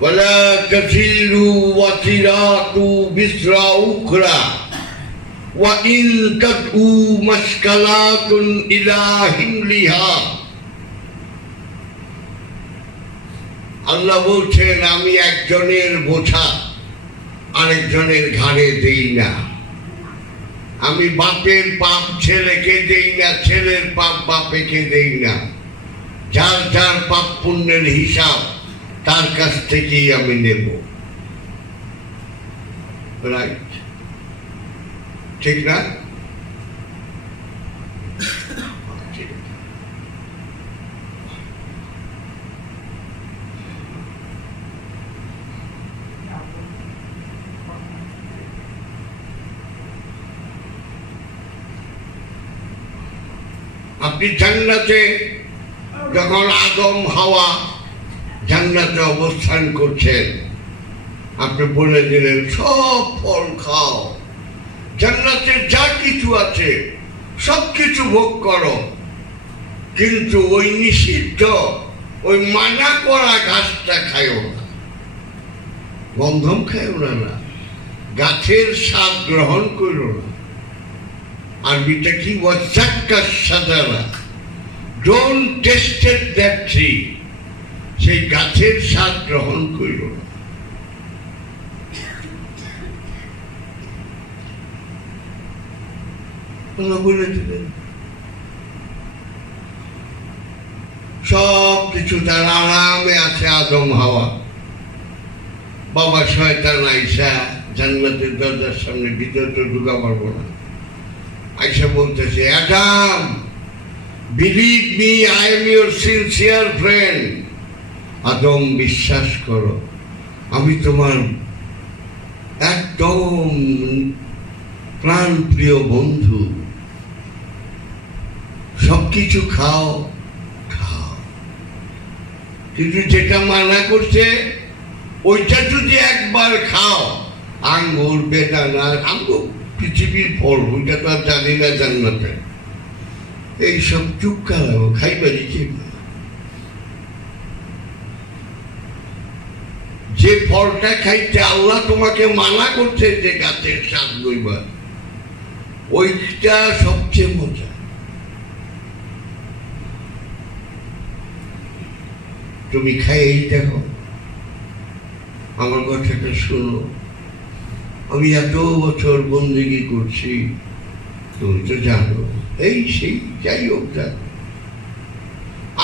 ولا تزيل وزرات بسر أخرى وإن تدعو مشكلات إلى حملها আল্লাহ বলছেন আমি একজনের বোঝা আরেকজনের ঘাড়ে দেই না আমি বাপের পাপ ছেলেকে দেই না ছেলের পাপ বাপেকে দেই না যার যার পাপ পুণ্যের হিসাব তার কাছ থেকেই আমি নেব। রাইট ঠিক না? আপনি জান্নাতে যখন আদম হাওয়া জান্নাতে অবস্থান করছেন। আপনি বলে দিলেন, সব ফল খাও। জান্নাতে যা কিছু আছে, সব কিছু ভোগ করো। কিন্তু ওই নিষিদ্ধ, ওই মানা করা গাছটা খায়ও না। গন্ধম খায়ও না না। গাছের স্বাদ গ্রহণ করো না। আরবিটা কি? ওয়াজাক্কা সাদারা ডোন্ট টেস্টেড দ্যাট ট্রি সেই গাছের স্বাদ গ্রহণ দিলেন সব কিছু তার আরামে আছে আদম হাওয়া। বাবা শয়তান আইসা জান্নাতের দরজার সামনে ভিতরে তো ঢুকা পারব না। আইসা বলতেছে, Adam believe me I am your sincere friend আদম বিশ্বাস করো। আমি তোমার একদম প্রাণ প্রিয় বন্ধু। সবকিছু খাও খাও। কিন্তু যেটা মানা করছে, ওইটা যদি একবার খাও, আঙ্গুর, বেদানা আঙ্গুর পৃথিবীর ফল, ওইটা তো আর জানি না জান্নাতে। এইসব চুপ কালাও খাইবারই কি যে ফলটা খাইতে আল্লাহ তোমাকে মানা করছে, যে গাছের স্বাদ লইবার ওইটা সবচেয়ে মজা। তুমি খাইয়েই দেখো। আমার কথাটা শোনো। আমি এত বছর বন্দিগি করছি, তুমি তো জানো। এই সেই যাই হোক জানো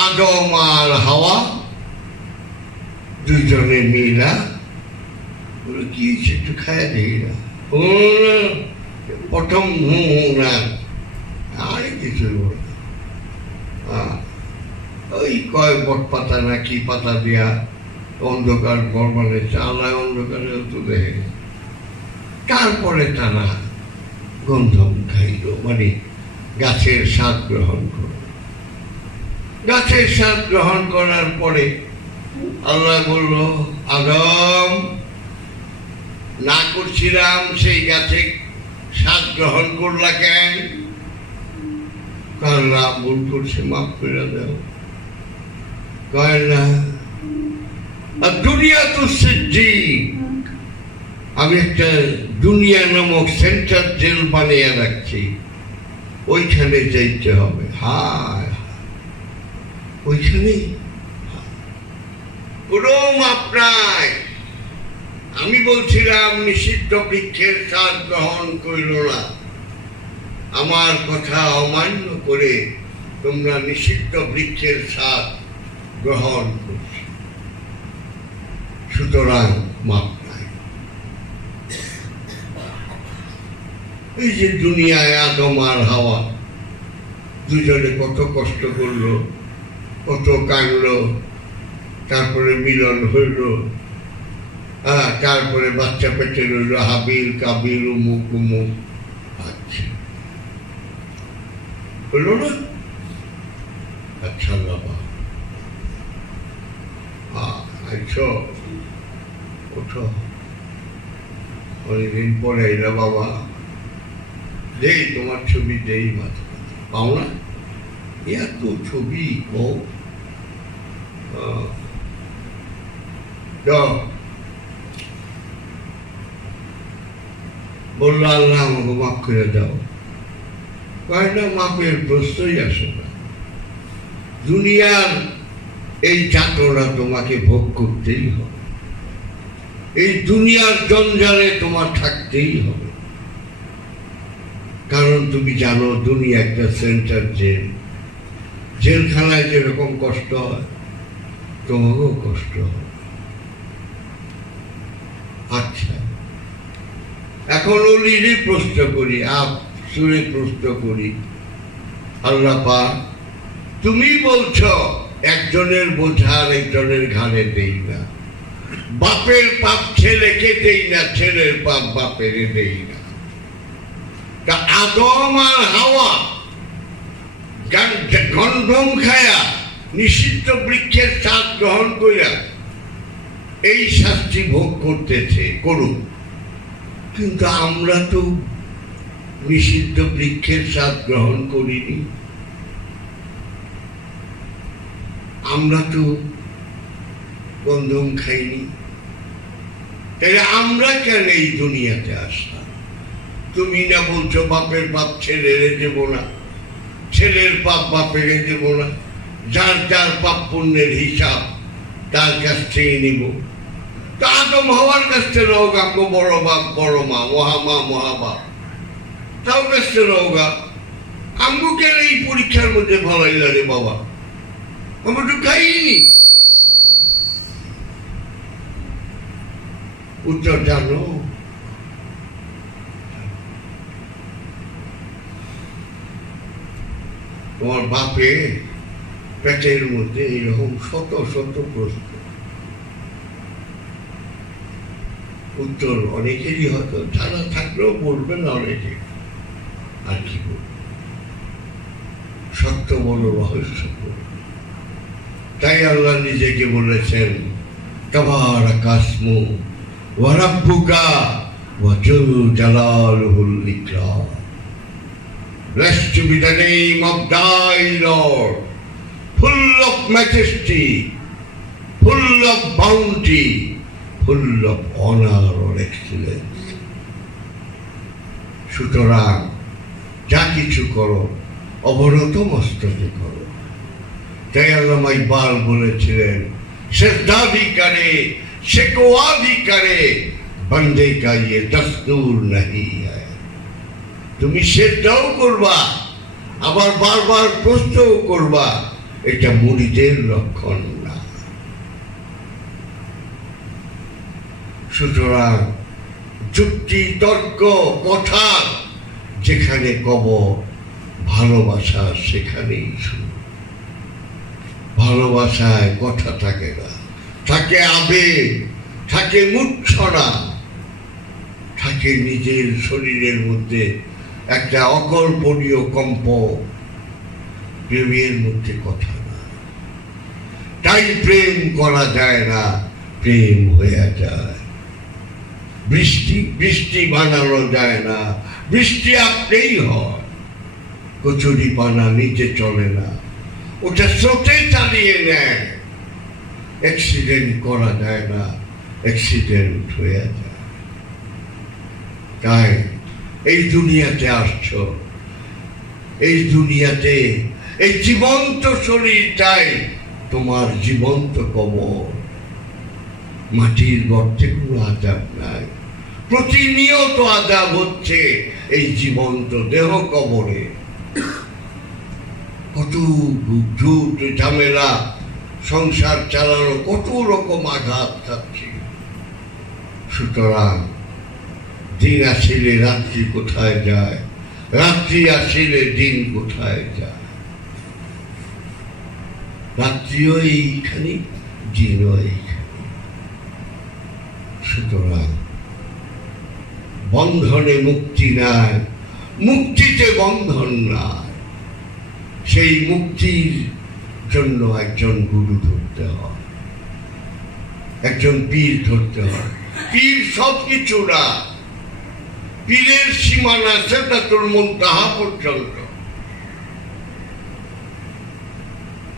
আদম আর হাওয়া দুজনে মিলা বলে কি একটু খায় না। প্রথম আর কিছু ওই কয় বট পাতা না কি পাতা দিয়া অন্ধকার ঘর মানে চালায়, অন্ধকারে তো দেখে তারপরে তারা গন্ধম খাইল মানে গাছের স্বাদ গ্রহণ করল। গাছের স্বাদ গ্রহণ করার পরে আল্লাহ বলল, আদম, না করছিলাম সেই গাছে স্বাদ গ্রহণ করলা কেন? কাল্লা ভুল করছে, মাফ করে দাও। না দুনিয়া তো সিদ্ধি। আমি একটা দুনিয়া নামক সেন্টার জেল বানিয়ে রাখছি। ওইখানে যাইতে হবে। হায় হায়। পুরো আপনার আমি বলছিলাম, নিষিদ্ধ বৃক্ষের স্বাদ গ্রহণ করিল না। আমার কথা অমান্য করে তোমরা নিষিদ্ধ বৃক্ষের স্বাদ গ্রহণ করছ। সুতরাং মাপ নাই। এই যে দুনিয়ায় আদম আর হাওয়া, দুজনে কত কষ্ট করল, কত কাঁদলো তারপরে মিলন হইল। হ্যাঁ তারপরে বাচ্চা পেটে রইল হাবিল, কাবিল, উমুক উমুক। আচ্ছা। হইল না? আচ্ছা ওঠো। অনেকদিন পরে এলা বাবা। দেই, তোমার ছবি দেই মাথা পাও না? এত ছবি ও তো বলল, আল্লাহ আমাকে মাফ করে দাও। কয় না মাফের প্রশ্নই আসে না। দুনিয়ার এই যাত্রা তোমাকে ভোগ করতেই হবে। এই দুনিয়ার জঞ্জালে তোমার থাকতেই হবে। কারণ তুমি জানো, দুনিয়া একটা সেন্টার জেল। জেলখানায় যেরকম কষ্ট হয়, তোমাকেও কষ্ট হয়। আচ্ছা। এখন ওলিরই প্রশ্ন করি, আপ সুরে প্রশ্ন করি। আল্লাহ পা তুমি বলছো, একজনের বোঝা আর একজনের ঘাড়ে দেই না। বাপের পাপ ছেলেকে দেই না, ছেলের পাপ বাপের দেই না। তা আদম আর হাওয়া, গান- গন্ধম খায়া, নিষিদ্ধ বৃক্ষের স্বাদ গ্রহণ কইরা এই শাস্তি ভোগ করতেছে, করুক। কিন্তু আমরা তো নিষিদ্ধ বৃক্ষের স্বাদ গ্রহণ করিনি। আমরা তো গন্ধম খাইনি। তাহলে আমরা কেন এই দুনিয়াতে আসলাম তুমি না বলছো বাপের বাপ ছেলেরে দেব না, ছেলের বাপ বাপের দেব না, যার যার পাপ পুণ্যের হিসাব তার কাছ থেকে নিব। হওয়ার কাছ থেকে রোগ আমগো বড় বাপ, বড় মা মহামা মহাবাপ তাও থেকে রোগা। আমগো এই পরীক্ষার মধ্যে ভালাইলা রে বাবা। আমরা তো খাইনি উত্তর জানো? তোমার বাপে পেটের মধ্যে এরকম শত শত প্রশ্ন। উত্তর অনেকেরই হয়তো জানা থাকলেও বলবে না অনেকে। আর কি সত্য বলো রহস্য তাই আল্লাহ নিজেকে বলেছেন কাবার কাসমু ওয়ারাব্বুকা ওয়াজুল জালালুহুল ইকরাম। Blessed be the name of thy Lord, full of majesty, full of bounty, full of honor or excellence. সুতরাং যা কিছু করো অবনত মস্তকে করো। তাই আল্লামা ইকবাল বলেছিলেন শ্রদ্ধাধিকারে শেকোয়াধিকারে বন্দে কা ইয়ে দস্তুর নাহি তুমি সেটাও করবা, আবার বারবার প্রশ্নও করবা, এটা মুড়িদের লক্ষণ না সুতরাং যুক্তি, তর্ক কথা যেখানে কব ভালোবাসা, সেখানেই ভালোবাসায় কথা থাকে না। থাকে আবেগ, থাকে মূর্ছনা, থাকে নিজের শরীরের মধ্যে একটা অকল্পনীয় কম্প। প্রেমের মধ্যে কথা না। তাই প্রেম করা যায় না, প্রেম হয়ে যায়। বৃষ্টি বৃষ্টি বানানো যায় না। বৃষ্টি আপনিই হয়। কচুরি পানা নিচে চলে না। ওটা স্রোতে চালিয়ে নেয়। অ্যাক্সিডেন্ট করা যায় না। অ্যাক্সিডেন্ট হয়ে যায়। তাই এই দুনিয়াতে আসছো। এই দুনিয়াতে এই জীবন্ত শরীরটাই তোমার জীবন্ত কবর। মাটির গর্তে কোনো আজাব নাই। প্রতিনিয়ত আজাব হচ্ছে এই জীবন্ত দেহ কবরে। কত ঝুট ঝামেলা, সংসার চালানো কত রকম আঘাত খাচ্ছি। সুতরাং দিন আসিলে রাত্রি কোথায় যায়? রাত্রি আসিলে দিন কোথায় যায়? রাত্রিও এইখানে দিনও এইখানে সুতরাং বন্ধনে মুক্তি নাই, মুক্তিতে বন্ধন নাই সেই মুক্তির জন্য একজন গুরু ধরতে হয়, একজন পীর ধরতে হয় পীর সব কিছু না, পীরের সীমানা সেটা তোর মন তাহা পর্যন্ত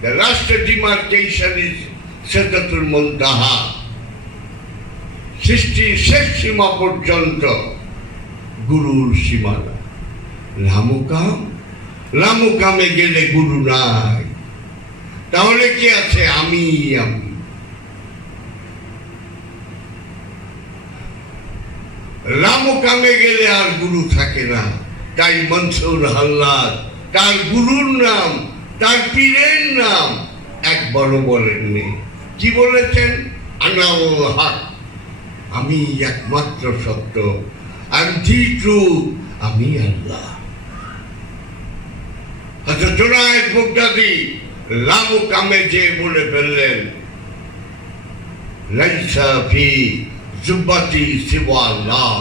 The last demarcation is Siddhatul Muntaha. সৃষ্টির শেষ সীমা পর্যন্ত গুরুর সীমানা রামুকাম রামুকামে গেলে গুরু নাই। তাহলে কি আছে? আমি আমি। রামকামে গেলে আর গুরু থাকে না। তাই মনসুর হাল্লাদ, তার গুরুর নাম, তার পীরের নাম এক একবারও বলেননি। কি বলেছেন? আনাউল হক। আমি একমাত্র সত্য আমি ট্রু আমি আল্লাহ। আচ্ছা জোনায়দ মুক্তাদি লামু কামে যে বলে ফেললেন, লাইসা ফি জুব্বাতি সিওয়া আল্লাহ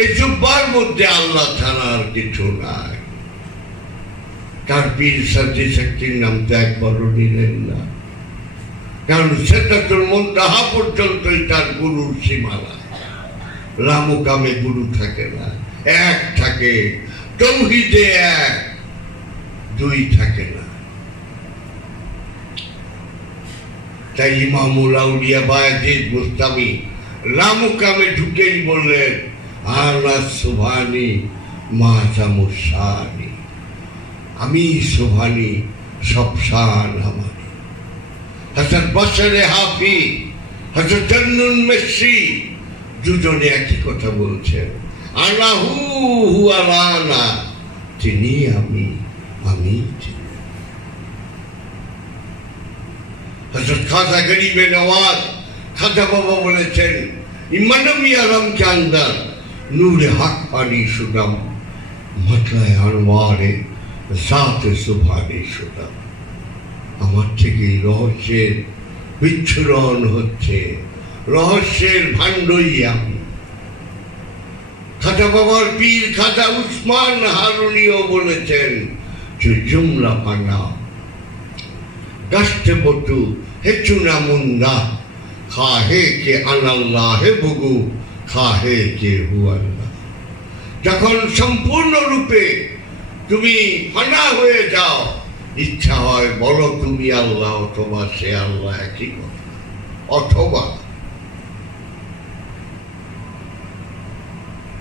এই জুব্বার মধ্যে আল্লাহ ছাড়ার কিছু নাই। তার পীর সাজি শক্তির নাম তো একবারও নিলেন না। কারণ সেটা তোর মন তাহা পর্যন্তই তার গুরুর সীমানা রামু কামে গুরু থাকে না, এক থাকে, তৌহিদে এক, দুই থাকে না। তাই ইমামুল আউলিয়া বায়াজিদ মুস্তামি রামু কামে ঢুকেই বললেন আল্লাহ সুভানি মা জামুসানি। আমি সুভানি সব শান আমার। হাসান বসরে হাফি হাসান চন্দন মেসি দুজনে একই কথা বলছেন। আনাহু হু মানা তিনি আমি আমি হজরত খাজা গরিবে নওয়াজ, খাজা বাবা বলেছেন ইমানবী আলম চান্দার নূরে হাক পানি সুদাম, মতলায় আনোয়ারে জাতে সুভানে সুদাম। আমার থেকে রহস্যের বিচ্ছুরণ হচ্ছে। রহস্যের ভাণ্ডই আমি। খাজা বাবার পীর খাজা উসমান হারুনিও বলেছেন জুমলা পানা গাছতে বটু হেচু না মুন্দা। খাহে কে আনাল্লাহ হে বগু কে হু আল্লাহ। যখন সম্পূর্ণরূপে তুমি ফানা হয়ে যাও ইচ্ছা হয়, বলো তুমি আল্লাহ অথবা সে আল্লাহ একই কথা। অথবা।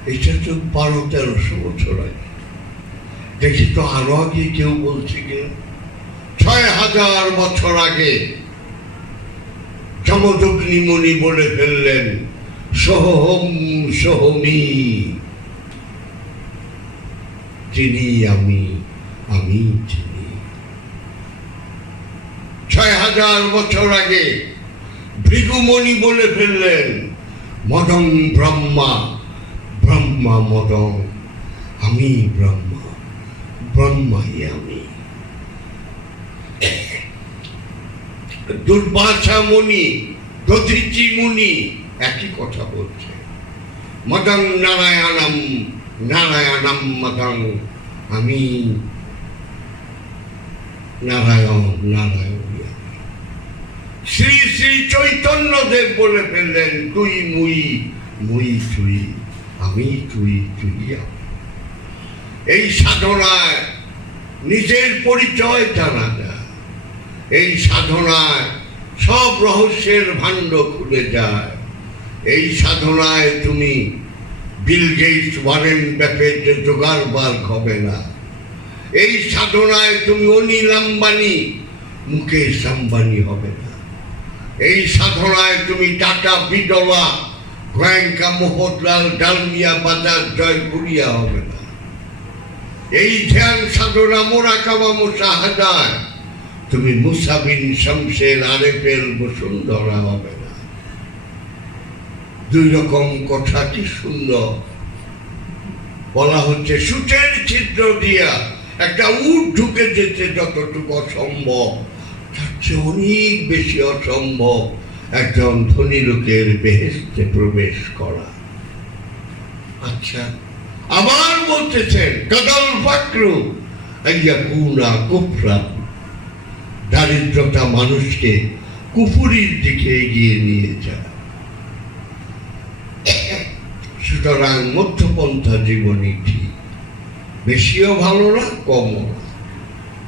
এটা তো বারো তেরোশো বছর আগে। দেখি তো আরও আগে কেউ বলছে কিনা ছয় হাজার বছর আগে যমদগ্নি মুনি বলে ফেললেন, সোহম সোহমি। তিনি আমি আমি ছয় হাজার বছর আগে ভৃগুমণি বলে ফেললেন, মদং ব্রহ্মা ব্রহ্মা মদং, আমি ব্রহ্মা, ব্রহ্মাই আমি। দুর্বাসা মুনি, দধিচি মুনি একই কথা বলছে। মদং নারায়ণম নারায়ণম মদং, আমি নারায়ণ নারায়ণ। শ্রী শ্রী চৈতন্য দেব বলে ফেললেন, তুই মুই মুই তুই আমি তুই তুই এই সাধনায় নিজের পরিচয় জানা যায়। এই সাধনায় সব রহস্যের ভাণ্ড খুলে যায়। এই সাধনায় তুমি বিল গেটস, ওয়ারেন ব্যাপের জোগাড়বার হবে না। এই সাধনায় তুমি অনিল আম্বানি, মুকেশ আম্বানি হবে না। এই সাধনায় তুমি টাটা বিডলা গোয়েঙ্কা মোহনলাল ডালমিয়া বাজার জয়পুরিয়া হবে না। এই ধ্যান সাধনা মোরাকাবা মুসাহাদায় তুমি মুসাবিন শামসের আরেফের বসুন্ধরা হবে না। দুই রকম কথা কি সুন্দর বলা হচ্ছে, সূচের ছিদ্র দিয়া একটা উঠ ঢুকে যেতে যতটুকু অসম্ভব। তার অনেক বেশি অসম্ভব। একজন ধনী লোকের বেহেস্তে প্রবেশ করা। আচ্ছা আবার বলতেছেন, কদল ফাকরু আইয়া কুনা কুফরা, দারিদ্রতা মানুষকে কুফুরির দিকে এগিয়ে নিয়ে যায়। সুতরাং মধ্যপন্থা জীবনী ঠিক বেশিও ভালো না, কমও না।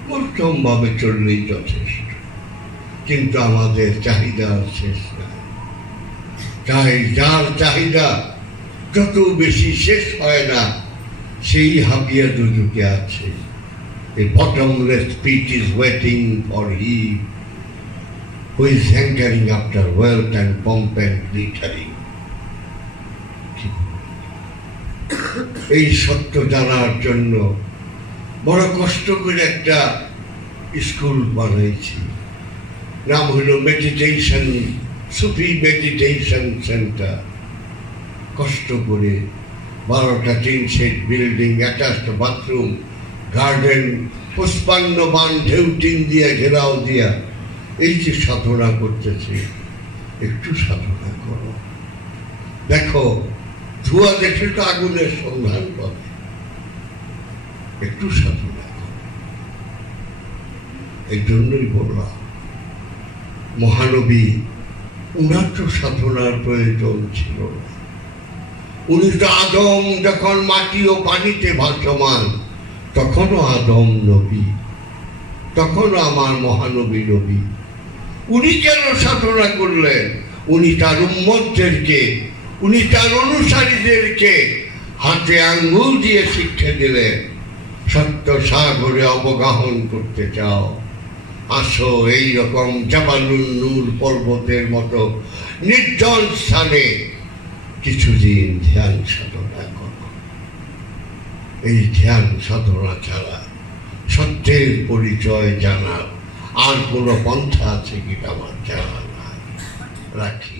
মধ্যম ভাবে চললেই যথেষ্ট। কিন্তু আমাদের চাহিদা শেষ নাই। তাই যার চাহিদা যত বেশি শেষ হয় না, সেই হাবিয়া দুজুকে আছে। Is waiting for he who after wealth and pomp and এই সত্য জানার জন্য বড় কষ্ট একটা স্কুল বানিয়েছি নাম হলো মেডিটেশন সুফি মেডিটেশন সেন্টার কষ্ট করে বারোটা tin shed building attached bathroom garden পুষ্পান্ন বান, ঢেউ টিন দিয়ে, ঘেরাও দিয়া। এই যে সাধনা করতেছে, একটু সাধনা করো। দেখো, ধোঁয়া দেখে তো আগুনের সন্ধান করে একটু সাধনা করো। এই জন্যই বললাম মহানবী উনার তো সাধনার প্রয়োজন ছিল। উনি তো আদম যখন মাটি ও পানিতে ভাসমান, তখনও আদম নবী, তখনও আমার মহানবী নবী। উনি কেন সাধনা করলেন? উনি তার উম্মতদেরকে, উনি তার অনুসারীদেরকে হাতে আঙ্গুল দিয়ে শিক্ষা দিলেন, সত্য সাগরে অবগাহন করতে চাও। আসো এই রকম জাবালুল নূর পর্বতের মতো নির্জন স্থানে কিছুদিন ধ্যান সাধনা করো। এই ধ্যান সাধনা ছাড়া সত্যের পরিচয় জানার আর কোনো পন্থা আছে কি আমার জানা রাখি।